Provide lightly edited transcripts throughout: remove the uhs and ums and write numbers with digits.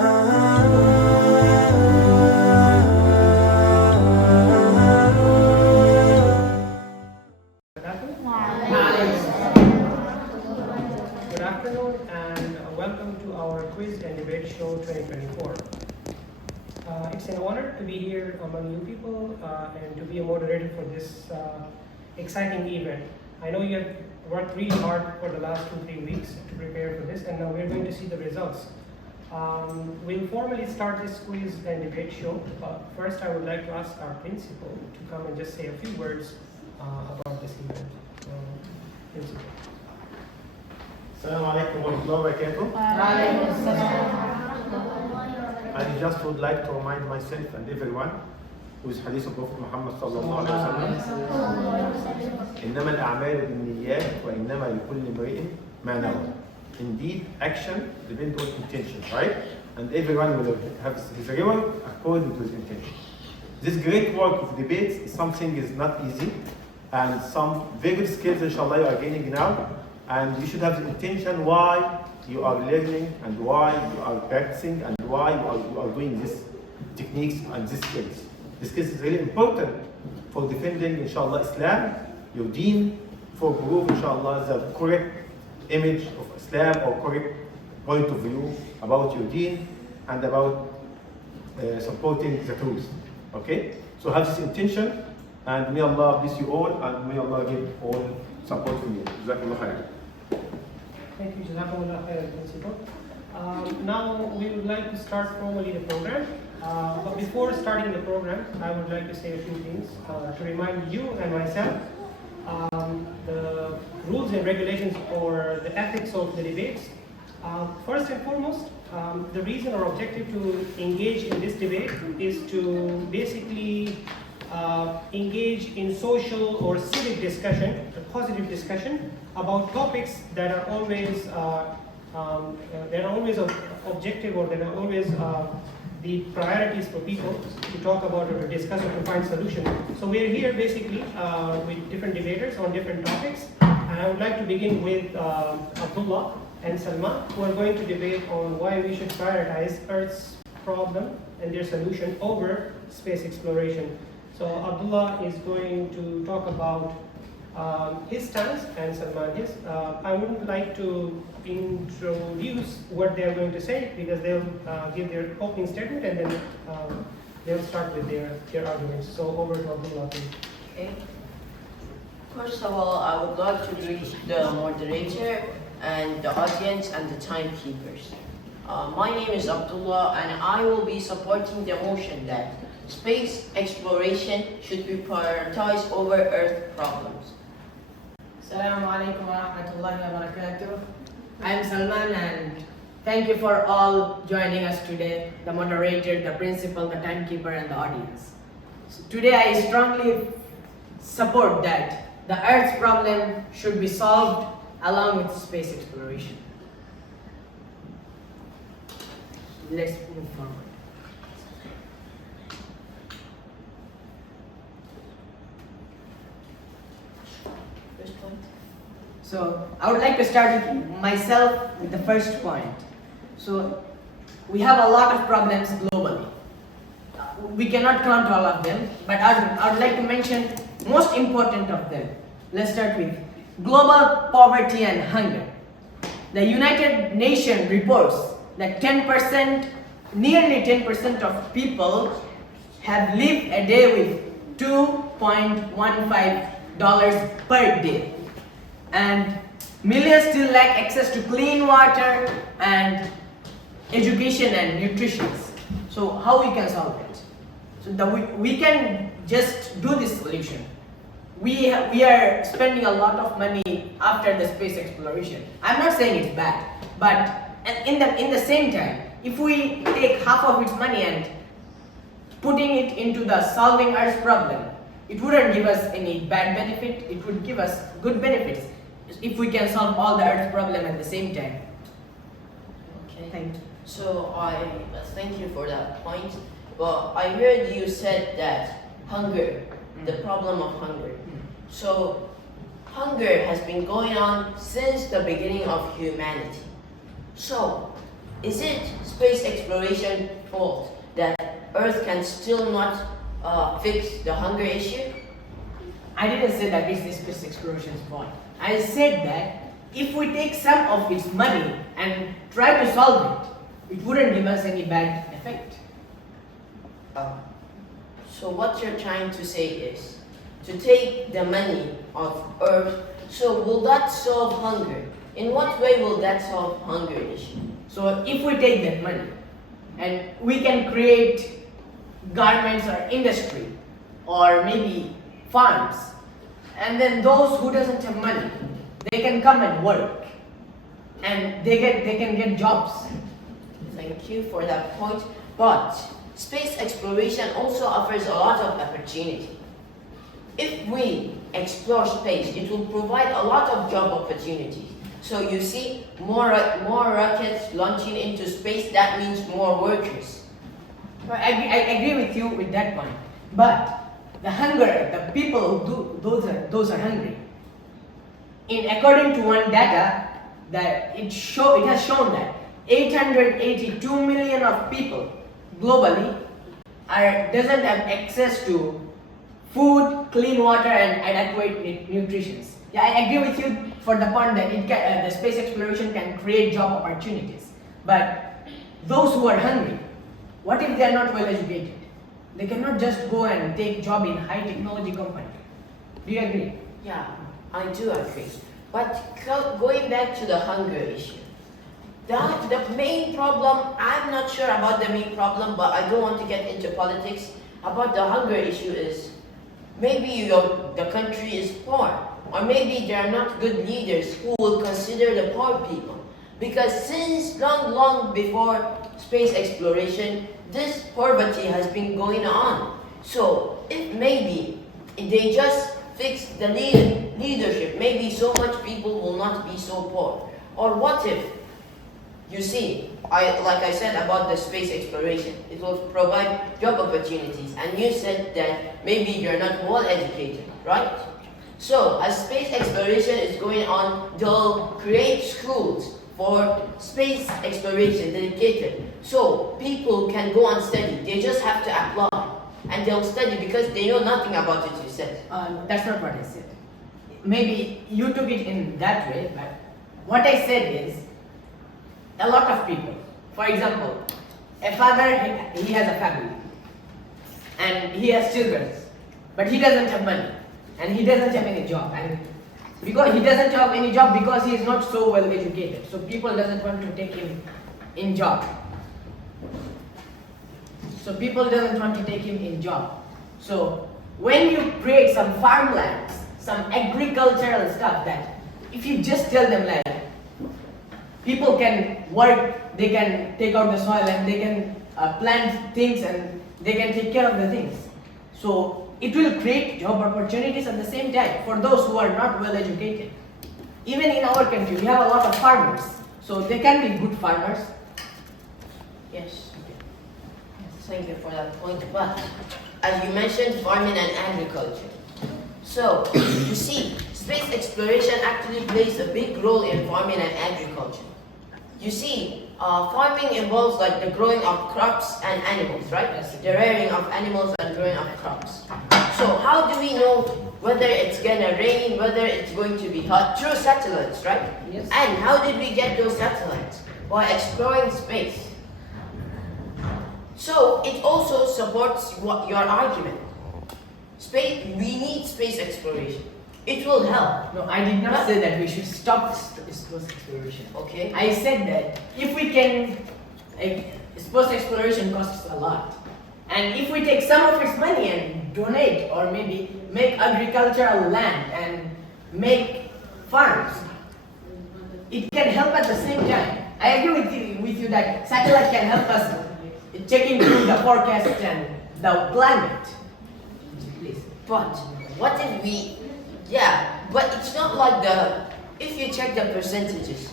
Good afternoon and welcome to our Quiz and Debate Show 2024. It's an honor to be here among you people and to be a moderator for this exciting event. I know you have worked really hard for the last 2-3 weeks to prepare for this, and now we're going to see the results. We'll formally start this quiz and debate show. First, I would like to ask our principal to come and just say a few words about this event. Principal. Assalamu alaikum wa rahmatullahi wa barakatuh. I just would like to remind myself and everyone with Hadith of Prophet Muhammad sallallahu alaihi wasallam. إنما الأعمال بالنيات وإنما لكل امرئ ما نوى. Indeed, action depends on intention, right? And everyone will have his reward according to his intention. This great work of debates is something is not easy, and some very good skills, inshallah, you are gaining now. And you should have the intention why you are learning and why you are practicing and why you are doing these techniques and these skills. This skills is really important for defending, inshallah, Islam, your deen, for proof, inshallah, the correct image of Islam or correct point of view about your deen and about supporting the truth. Okay? So have this intention, and may Allah bless you all, and may Allah give all support from you. Jazakallah khair. Thank you, Jazakumullah khair, Principal. Now we would like to start formally the program. But before starting the program, I would like to say a few things to remind you and myself the rules and regulations or the ethics of the debates. First and foremost, the reason or objective to engage in this debate is to basically engage in social or civic discussion, a positive discussion about topics that are always objective, or that are always the priorities for people to talk about or to discuss or to find solutions. So we're here basically with different debaters on different topics, and I would like to begin with Abdullah and Salman, who are going to debate on why we should prioritize Earth's problem and their solution over space exploration. So Abdullah is going to talk about his stance and Salman his. I wouldn't like to introduce what they are going to say because they'll give their opening statement and then they'll start with their arguments. So over to Abdullah, please. Okay. First of all, I would like to greet the moderator and the audience and the timekeepers. My name is Abdullah, and I will be supporting the motion that space exploration should be prioritized over Earth problems. Assalamu alaikum wa rahmatullahi wa barakatuh. I am Salman, and thank you for all joining us today, the moderator, the principal, the timekeeper, and the audience. So today I strongly support that the Earth's problem should be solved along with space exploration. Let's move forward. First point. So I would like to start with myself with the first point. So we have a lot of problems globally. We cannot count all of them, but I would like to mention most important of them. Let's start with global poverty and hunger. The United Nations reports that nearly 10% of people have lived a day with $2.15 per day. And millions still lack access to clean water and education and nutrition. So how we can solve it? So we can just do this solution. We are spending a lot of money after the space exploration. I'm not saying it's bad, but in the same time, if we take half of its money and putting it into the solving Earth's problem, it wouldn't give us any bad benefit. It would give us good benefits if we can solve all the Earth's problem at the same time. Okay. Thank you. So I thank you for that point. But I heard you said that hunger, the problem of hunger. So hunger has been going on since the beginning of humanity. So is it space exploration fault that Earth can still not fix the hunger issue? I didn't say that it's the space exploration's fault. I said that if we take some of its money and try to solve it, it wouldn't give us any bad effect. So what you're trying to say is to take the money of Earth. So will that solve hunger? In what way will that solve hunger issue? So if we take that money and we can create garments or industry or maybe farms, and then those who doesn't have money, they can come and work and they can get jobs. Thank you for that point. But space exploration also offers a lot of opportunity. If we explore space, it will provide a lot of job opportunities. So you see, more rockets launching into space, that means more workers. I agree with you with that point. But the hunger, the people who do those are hungry. According to one data, that it has shown that 882 million of people globally doesn't have access to food, clean water, and adequate nutrition. Yeah, I agree with you for the point that the space exploration can create job opportunities. But those who are hungry, what if they are not well educated? They cannot just go and take job in high technology company. Do you agree? Yeah, I do agree. But going back to the hunger issue, the main problem, I'm not sure about the main problem, but I don't want to get into politics. About the hunger issue is, maybe the country is poor, or maybe there are not good leaders who will consider the poor people. Because since long before space exploration, this poverty has been going on. So if maybe they just fix the leadership, maybe so much people will not be so poor. Or what if, you see, like I said about the space exploration, it will provide job opportunities, and you said that maybe you're not well educated, right? So as space exploration is going on, they'll create schools for space exploration dedicated, so people can go and study. They just have to apply, and they'll study because they know nothing about it, you said. That's not what I said. Maybe you took it in that way, but what I said is, a lot of people, for example, a father, he has a family, and he has children, but he doesn't have money, and he doesn't have any job, and because he doesn't have any job because he is not so well educated, so people doesn't want to take him in job. So people doesn't want to take him in job. So when you create some farmlands, some agricultural stuff, that if you just tell them like, people can work, they can take out the soil and they can plant things and they can take care of the things. So it will create job opportunities at the same time for those who are not well educated. Even in our country, we have a lot of farmers, so they can be good farmers. Yes. Thank you for that point. But as you mentioned, farming and agriculture. So you see, space exploration actually plays a big role in farming and agriculture. You see, farming involves like the growing of crops and animals, right? Yes. The rearing of animals and growing of crops. So how do we know whether it's gonna rain, whether it's going to be hot? Through satellites, right? Yes. And how did we get those satellites? By exploring space. So it also supports your argument. Space, we need space exploration. It will help. No, I did not say that we should stop space exploration. Okay. I said that if we can, space exploration costs a lot. And if we take some of its money and donate or maybe make agricultural land and make farms, it can help at the same time. I agree with you that satellite can help us checking through the forecast and the climate. Please. But what if we, but it's not like if you check the percentages,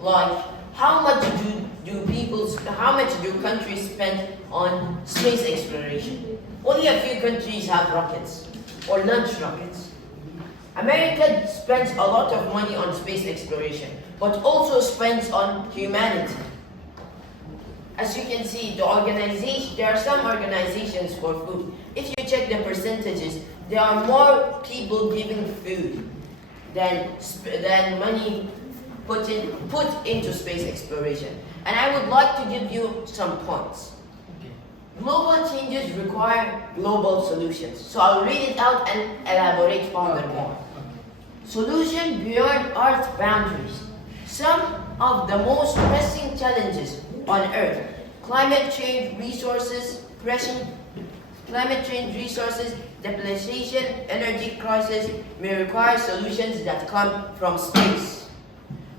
like how much do countries spend on space exploration? Only a few countries have rockets or launch rockets. America spends a lot of money on space exploration, but also spends on humanity. as you can see, there are some organizations for food. If you check the percentages, there are more people giving food than money put into space exploration. And I would like to give you some points. Global changes require global solutions. So I'll read it out and elaborate furthermore. Solution beyond Earth boundaries. Some of the most pressing challenges on Earth, climate change, resources, depletion, energy crisis, may require solutions that come from space.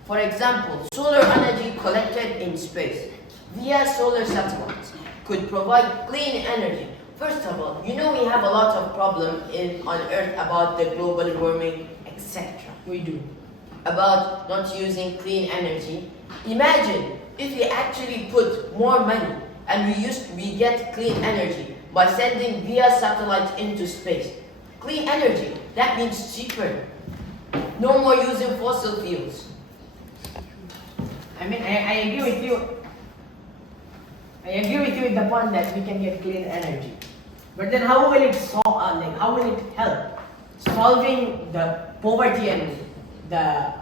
For example, solar energy collected in space via solar satellites could provide clean energy. First of all, you know we have a lot of problem on Earth about the global warming, etc. We do. About not using clean energy. Imagine if we actually put more money and we get clean energy by sending via satellite into space. Clean energy, that means cheaper. No more using fossil fuels. I mean, I agree with you. I agree with you with the point that we can get clean energy. But then how will it how will it help solving the poverty and the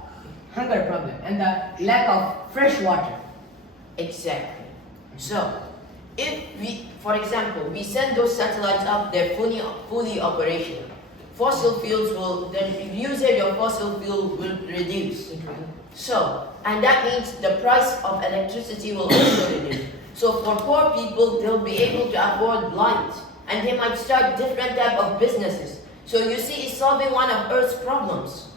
hunger problem and the lack of fresh water? Exactly. So, if we, for example, we send those satellites up, they're fully operational. Fossil fuels the usage of fossil fuel will reduce. So, and that means the price of electricity will also reduce. So for poor people, they'll be able to afford light, and they might start different type of businesses. So you see, it's solving one of Earth's problems.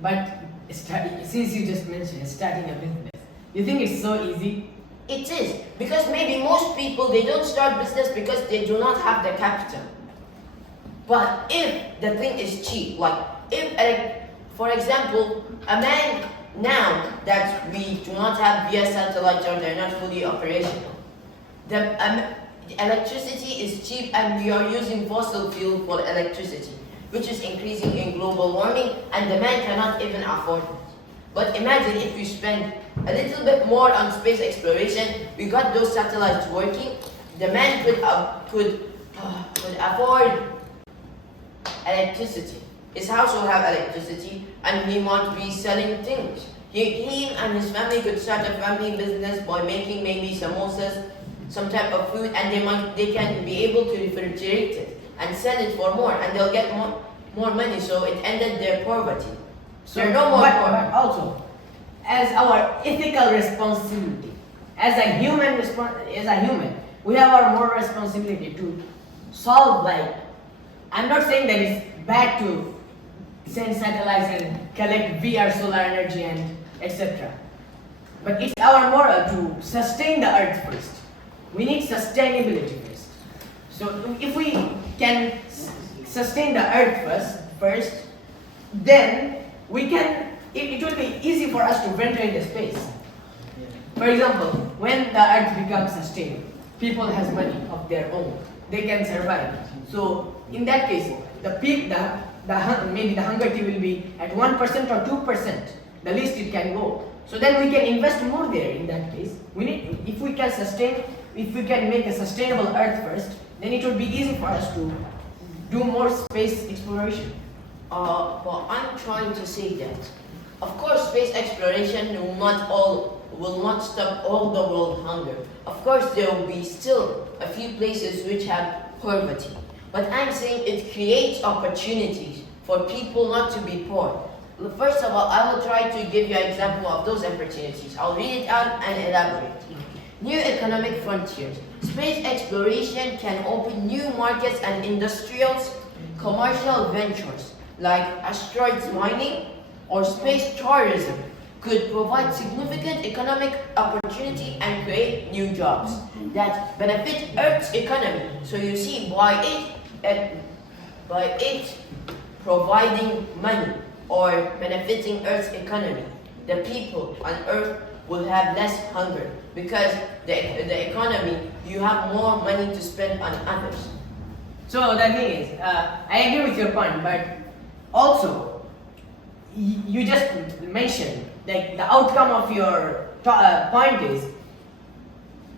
But since you just mentioned starting a business, you think it's so easy? It is, because maybe most people, they don't start business because they do not have the capital. But if the thing is cheap, like for example, a man now that we do not have via satellite or they're not fully operational, the electricity is cheap and we are using fossil fuel for electricity, which is increasing in global warming, and the man cannot even afford it. But imagine if we spend a little bit more on space exploration, we got those satellites working, the man could afford electricity. His house will have electricity and he might be selling things. He and his family could start a family business by making maybe samosas, some type of food, and they can be able to refrigerate it and sell it for more, and they'll get more money, so it ended their poverty. So they're no more poor. But also, as our ethical responsibility, as a human, we have our moral responsibility to solve, I'm not saying that it's bad to send satellites and collect VR solar energy and etc. But it's our moral to sustain the earth first. We need sustainability first. So if we can sustain the earth first, then we can, it will be easy for us to venture into space. For example, when the earth becomes sustainable, people has money of their own, they can survive. So in that case, maybe the hunger will be at 1% or 2%, the least it can go. So then we can invest more there. In that case, if we can make a sustainable earth first, then it would be easy for us to do more space exploration. But I'm trying to say that, of course, space exploration will not stop all the world hunger. Of course, there will be still a few places which have poverty. But I'm saying it creates opportunities for people not to be poor. First of all, I will try to give you an example of those opportunities. I'll read it out and elaborate. New economic frontiers. Space exploration can open new markets and industrials, commercial ventures like asteroids mining or space tourism could provide significant economic opportunity and create new jobs that benefit Earth's economy. So you see, by it providing money or benefiting Earth's economy, the people on Earth will have less hunger because the economy, you have more money to spend on others. So the thing is, I agree with your point, but also you just mentioned the outcome of your point is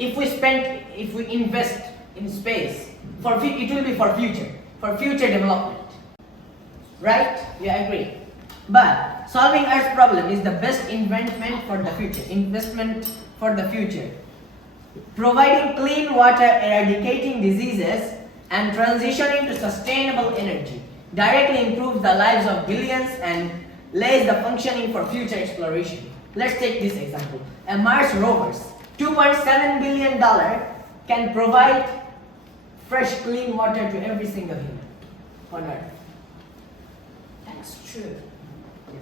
if we invest in space, it will be for future development. Right? You agree? But solving Earth's problem is the best investment for the future. Providing clean water, eradicating diseases, and transitioning to sustainable energy directly improves the lives of billions and lays the functioning for future exploration. Let's take this example. A Mars rover's $2.7 billion can provide fresh, clean water to every single human on Earth. That's true.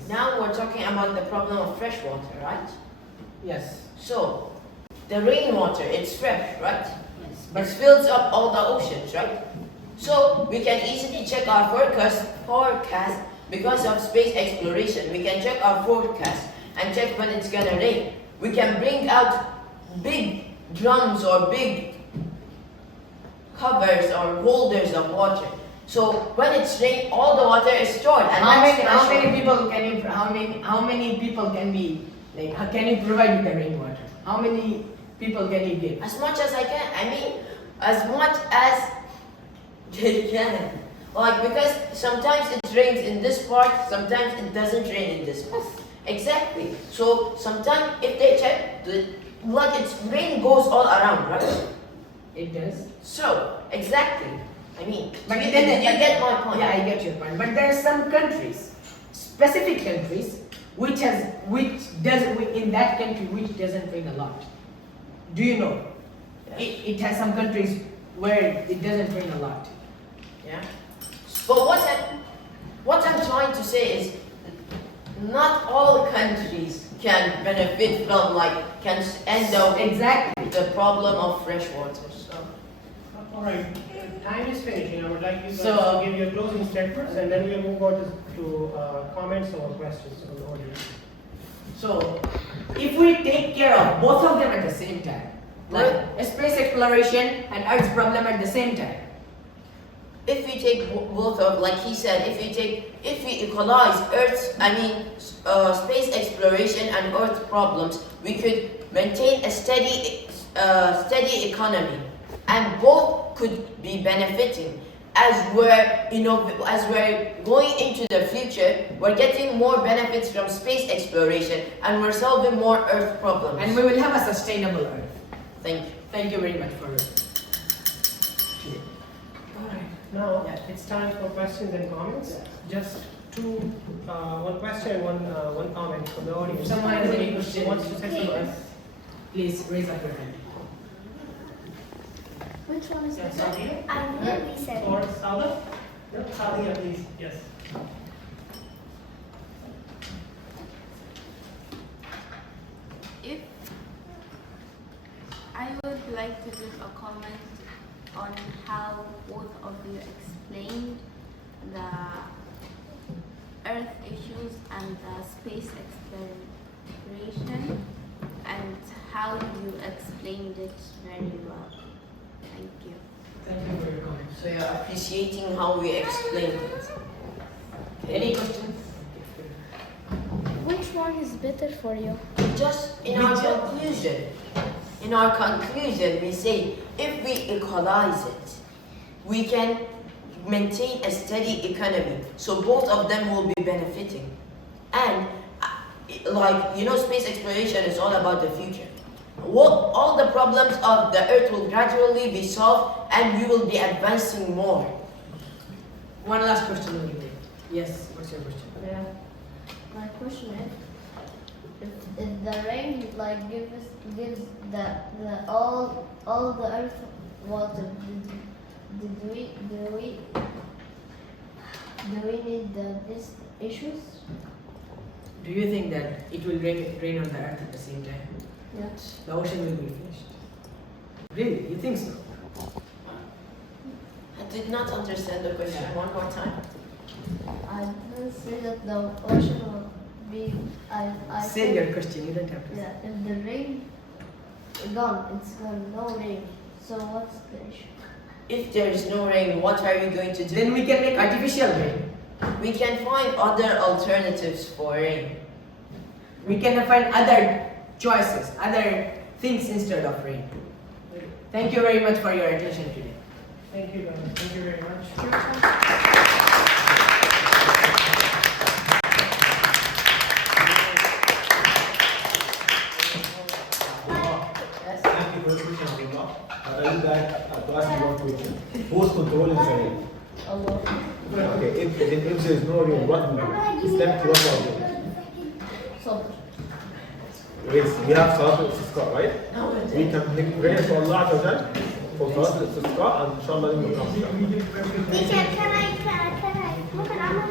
Now we're talking about the problem of fresh water, right? Yes. So, the rainwater, it's fresh, right? Yes. But it fills up all the oceans, right? So, we can easily check our forecast because of space exploration. We can check our forecast and check when it's gonna rain. We can bring out big drums or big covers or holders of water. So when it's rain, all the water is stored. And How that's many people can be like? Can you provide with the rainwater? How many people can you give? as much as I can. I mean, as much as they can. Like, because sometimes it rains in this part, sometimes it doesn't rain in this part. Exactly. So sometimes if they check, rain goes all around, right? It does. So exactly. I mean, But did then you get my point? Yeah, I get your point. But there are some countries, specific countries, which doesn't rain a lot. Do you know? It has some countries where it doesn't rain a lot. Yeah. But what I'm trying to say is, not all countries can benefit from can end up Exactly. the problem of fresh water. So. All right, time is finishing. I would like you guys So- to give your closing statements, and then we'll move on to comments or questions from the audience. So, if we take care of both of them at the same time, like space exploration and Earth's problem at the same time, If we take both of, like he said, if we equalize space exploration and Earth problems, we could maintain a steady economy, and both could be benefiting. As we're going into the future, we're getting more benefits from space exploration, and we're solving more Earth problems. and we will have a sustainable Earth. Thank you. Thank you very much for Now it's time for questions and comments. Just one question and one comment from the audience. If someone has any Who questions, wants to say something? please raise up your hand. Which one is Yeah, the Sadia? I'm really sorry. Or Salah? No, Sadia, please. Yes. If I would like to give a comment on how both of you explained the Earth issues and the space exploration, and how you explained it very well. Thank you. Thank you for your comment. So you're appreciating how we explained it. Any questions? Which one is better for you? Just in our conclusion, we say if we equalize it, we can maintain a steady economy. So both of them will be benefiting. And space exploration is all about the future. All the problems of the Earth will gradually be solved, and we will be advancing more. One last question will be made. Yes, what's your question? Yeah. My question is, if the rain gives all the earth water, do we need these issues? Do you think that it will rain on the Earth at the same time? Yes. The ocean will be finished. Really? You think so? I did not understand the question. Yeah. One more time. I didn't say that the ocean will be. I Say said, your question, you don't have to say. yeah, if the rain gone, it's gone, no rain. So what's the issue? If there is no rain, what are we going to do? Then we can make artificial rain. We can find other alternatives for rain. We can find other choices, other things instead of rain. Thank you very much for your attention today. Thank you, guys. Thank you very much. Thank you for your question, Abdullah. I would like to ask you one question. Who's controlling the rain? Allah. Okay, if there is no rain, what will do? Islam, what will do? Sabr. Yes, we have Salat al-Istisqa, right? We can make prayer to Allah Azza wa Jal for Salat al-Istisqa and inshallah we will come. Teacher, can I? ممكن أعمل؟